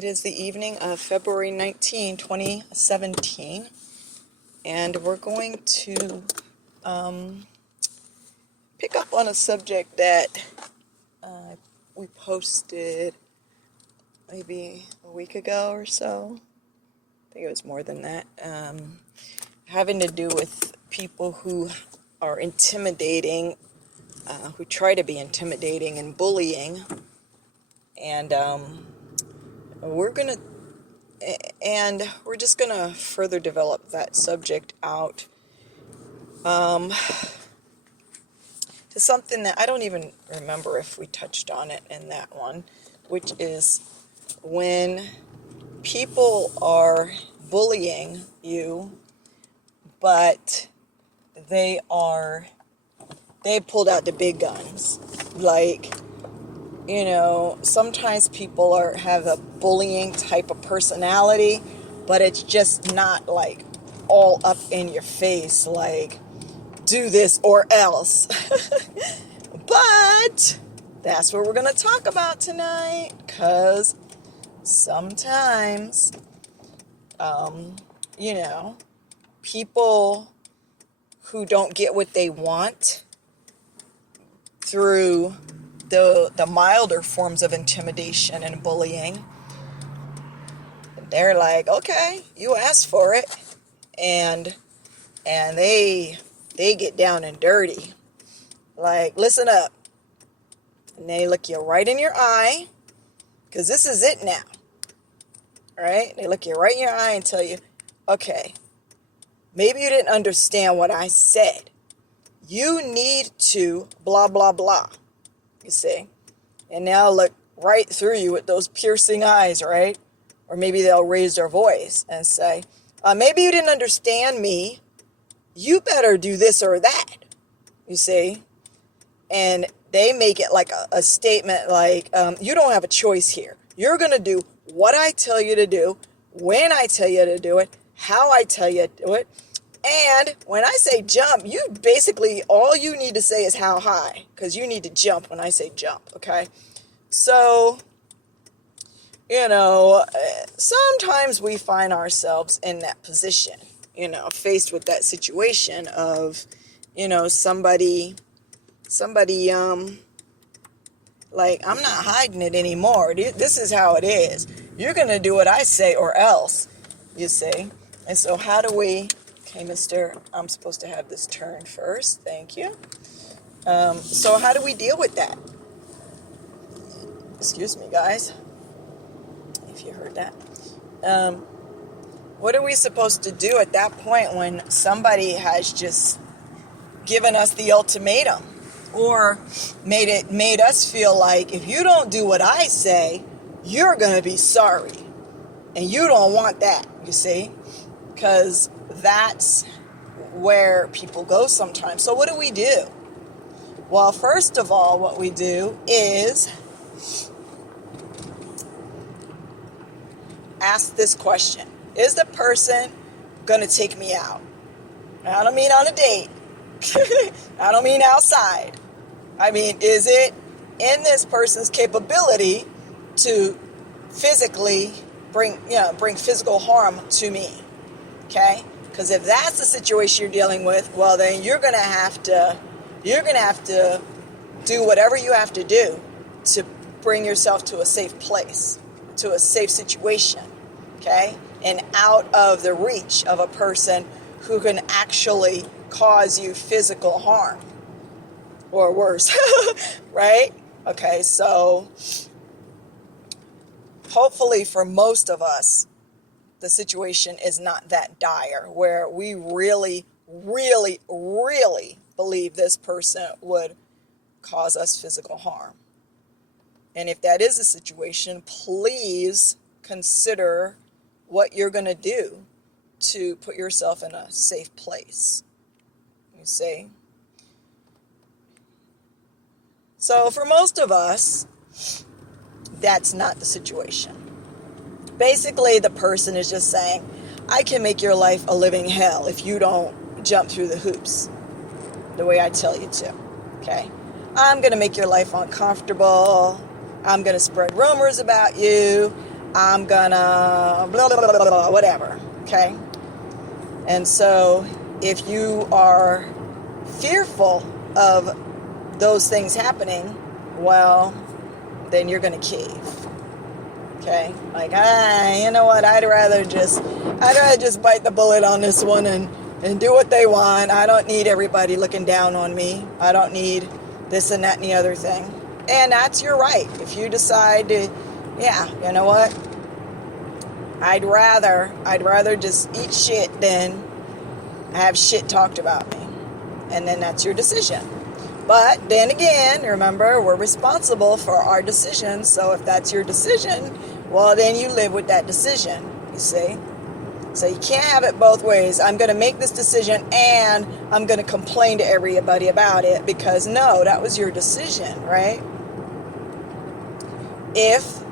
It is the evening of February 19, 2017, and we're going to pick up on a subject that we posted maybe a week ago or so. I think it was more than that. Having to do with people who are intimidating, who try to be intimidating and bullying, and we're just gonna further develop that subject out to something that I don't even remember if we touched on it in that one, which is when people are bullying you, but they pulled out the big guns. Like, sometimes people have a bullying type of personality, but it's just not like all up in your face, like, do this or else. But that's what we're going to talk about tonight, because sometimes, people who don't get what they want through the milder forms of intimidation and bullying, they're like, okay, you asked for it, and they get down and dirty, like, listen up, and they look you right in your eye, because this is it now, right? They look you right in your eye and tell you, okay, maybe you didn't understand what I said. You need to blah, blah, blah. You see? And now look right through you with those piercing eyes, right? Or maybe they'll raise their voice and say, maybe you didn't understand me. You better do this or that. You see? And they make it like a statement like, you don't have a choice here. You're going to do what I tell you to do, when I tell you to do it, how I tell you to do it. And when I say jump, you basically, all you need to say is how high, because you need to jump when I say jump, okay? So, sometimes we find ourselves in that position, faced with that situation of, somebody, like, I'm not hiding it anymore. This is how it is. You're going to do what I say or else, you see? And so how do we... Okay, mister, I'm supposed to have this turn first. Thank you. So how do we deal with that? Excuse me, guys, if you heard that. What are we supposed to do at that point when somebody has just given us the ultimatum, or made us feel like, if you don't do what I say, you're going to be sorry, and you don't want that, you see? Because that's where people go sometimes. So what do we do? Well, first of all, what we do is ask this question. Is the person going to take me out? I don't mean on a date. I don't mean outside. I mean, is it in this person's capability to physically bring physical harm to me? Okay? Because if that's the situation you're dealing with, well, then you're gonna have to do whatever you have to do to bring yourself to a safe place, to a safe situation, okay? And out of the reach of a person who can actually cause you physical harm or worse, right? Okay, so hopefully for most of us, the situation is not that dire where we really, really, really believe this person would cause us physical harm. And if that is the situation, please consider what you're going to do to put yourself in a safe place. You see? So for most of us, that's not the situation. Basically, the person is just saying, I can make your life a living hell if you don't jump through the hoops the way I tell you to, okay? I'm going to make your life uncomfortable. I'm going to spread rumors about you. I'm gonna blah, blah, blah, blah, blah, whatever, okay? And so if you are fearful of those things happening, well, then you're going to cave, okay? Like, you know what, I'd rather just bite the bullet on this one and do what they want. I don't need everybody looking down on me. I don't need this and that and the other thing. And that's your right. If you decide to, yeah, you know what, I'd rather just eat shit than have shit talked about me. And then that's your decision. But then again, remember, we're responsible for our decisions. So if that's your decision, well, then you live with that decision, you see? So you can't have it both ways. I'm going to make this decision and I'm going to complain to everybody about it, because no, that was your decision, right? If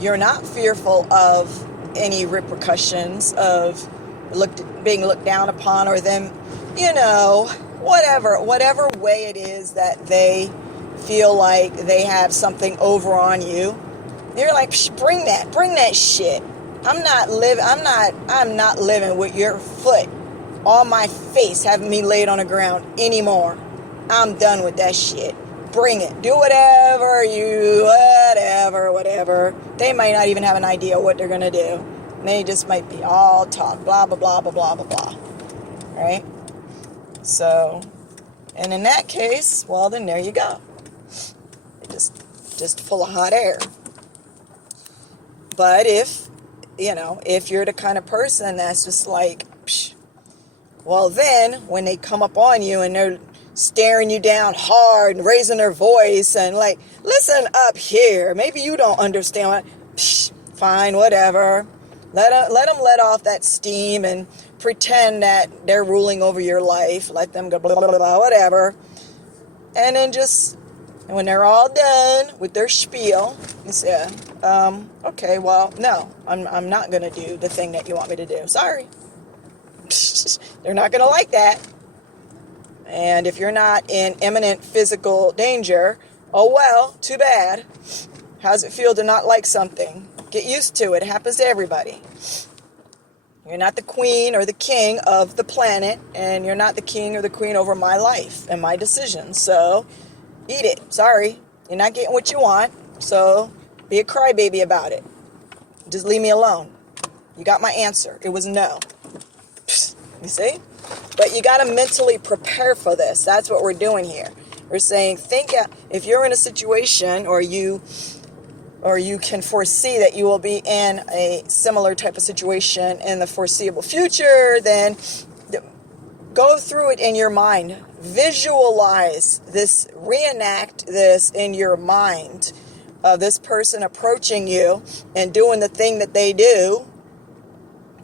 you're not fearful of any repercussions of being looked down upon, or them, you know, whatever way it is that they feel like they have something over on you, you're like, bring that shit. I'm not living with your foot on my face, having me laid on the ground anymore. I'm done with that shit. Bring it. Do whatever. They might not even have an idea what they're going to do. They just might be all talk, blah, blah, blah, blah, blah, blah, blah. Right? So, and in that case, well, then there you go. Just full of hot air. But if you're the kind of person that's just like, well, then when they come up on you and they're staring you down hard and raising their voice and like, listen up here, maybe you don't understand what, fine, whatever. Let them let off that steam and pretend that they're ruling over your life. Let them go blah, blah, blah, blah, whatever. And then just, when they're all done with their spiel, you say, okay, well, no, I'm not going to do the thing that you want me to do. Sorry. They're not going to like that. And if you're not in imminent physical danger, oh well, too bad. How's it feel to not like something? Get used to it. It happens to everybody. You're not the queen or the king of the planet, and you're not the king or the queen over my life and my decisions. So, eat it. Sorry. You're not getting what you want, so be a crybaby about it. Just leave me alone. You got my answer. It was no. You see? But you got to mentally prepare for this. That's what we're doing here. We're saying, if you're in a situation, or you can foresee that you will be in a similar type of situation in the foreseeable future, then go through it in your mind. Visualize this, reenact this in your mind of this person approaching you and doing the thing that they do,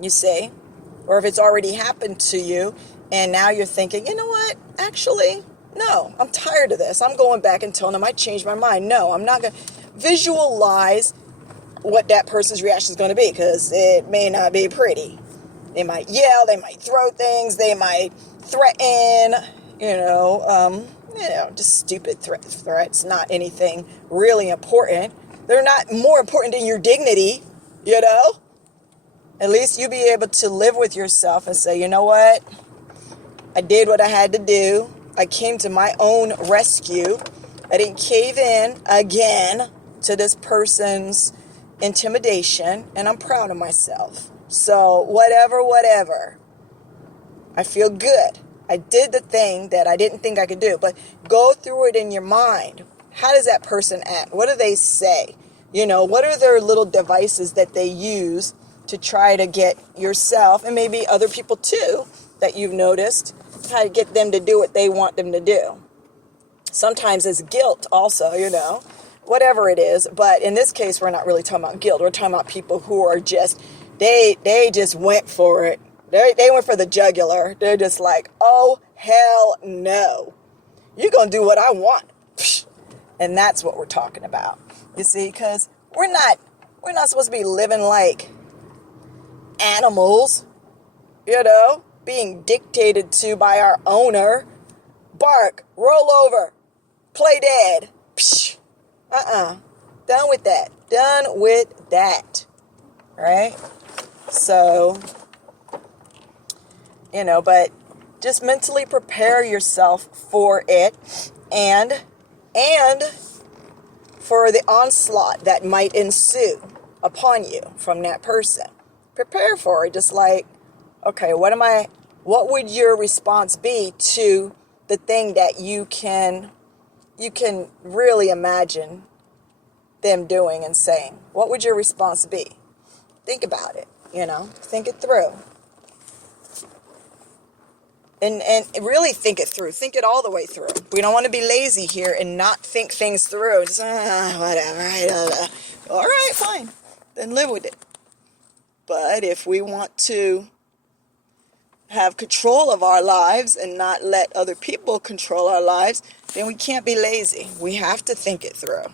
you see, or if it's already happened to you and now you're thinking, you know what, actually, no, I'm tired of this. I'm going back and telling them I changed my mind. No, I'm not going to. Visualize what that person's reaction is going to be, because it may not be pretty. They might yell, they might throw things, they might threaten, just stupid threats, not anything really important. They're not more important than your dignity, At least you be able to live with yourself and say, you know what? I did what I had to do. I came to my own rescue. I didn't cave in again to this person's intimidation, and I'm proud of myself. So whatever. I feel good. I did the thing that I didn't think I could do. But go through it in your mind. How does that person act? What do they say? What are their little devices that they use to try to get yourself, and maybe other people too, that you've noticed, how to get them to do what they want them to do. Sometimes it's guilt also, whatever it is. But in this case, we're not really talking about guilt. We're talking about people who are just, they just went for it. They went for the jugular. They're just like, oh, hell no. You're going to do what I want. And that's what we're talking about. You see, because we're not supposed to be living like animals, being dictated to by our owner. Bark, roll over, play dead. Done with that. right? So, but just mentally prepare yourself for it, and for the onslaught that might ensue upon you from that person. Prepare for it. Just like, okay, what would your response be to the thing that you can really imagine them doing and saying? What would your response be? Think about it, think it through. And really think it through. Think it all the way through. We don't want to be lazy here and not think things through. Just, whatever. All right, fine. Then live with it. But if we want to have control of our lives and not let other people control our lives, then we can't be lazy. We have to think it through.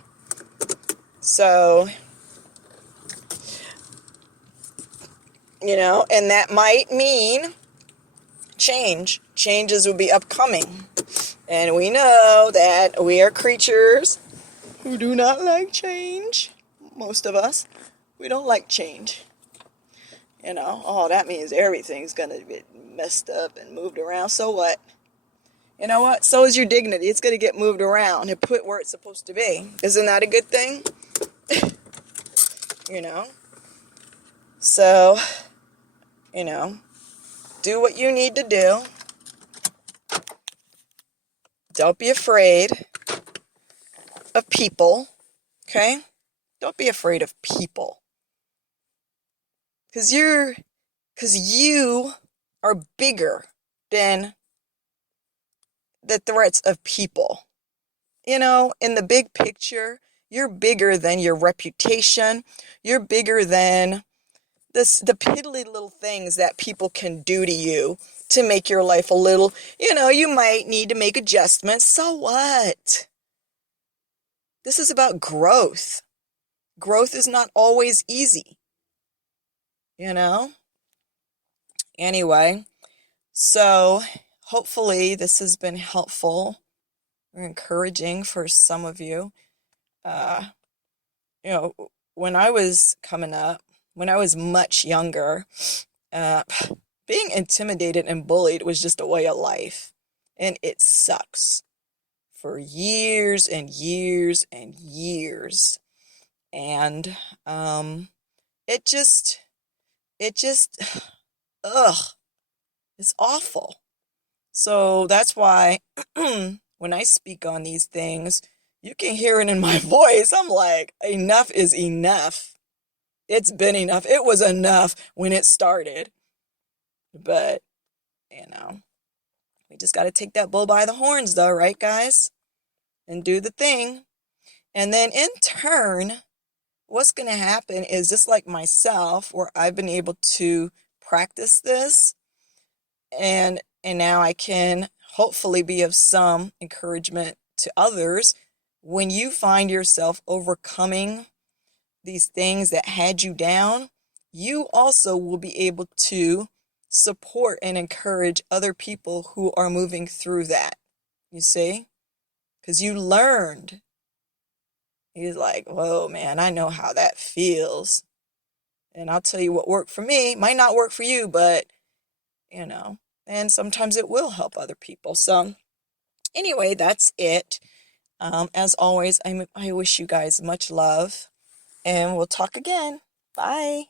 So, and that might mean change. Changes will be upcoming. And we know that we are creatures who do not like change. Most of us, we don't like change. Oh, that means everything's going to get messed up and moved around. So what? You know what? So is your dignity. It's going to get moved around and put where it's supposed to be. Isn't that a good thing? So, do what you need to do. Don't be afraid of people, okay? Don't be afraid of people. Because you are bigger than the threats of people. In the big picture, you're bigger than your reputation. You're bigger than the piddly little things that people can do to you to make your life a little, you might need to make adjustments. So what? This is about growth. Growth is not always easy, Anyway, so hopefully this has been helpful or encouraging for some of you. When I was coming up, when I was much younger, being intimidated and bullied was just a way of life. And it sucks for years and years and years. And it just, ugh, it's awful. So that's why when I speak on these things, you can hear it in my voice. I'm like, enough is enough. It's been enough. It was enough when it started. But, we just got to take that bull by the horns though, right, guys? And do the thing. And then in turn, what's going to happen is just like myself, where I've been able to practice this, and now I can hopefully be of some encouragement to others. When you find yourself overcoming these things that had you down, you also will be able to support and encourage other people who are moving through that. You see? Because you learned. He's like, whoa, man, I know how that feels. And I'll tell you what worked for me. Might not work for you, but, and sometimes it will help other people. So anyway, that's it. As always, I wish you guys much love, and we'll talk again. Bye.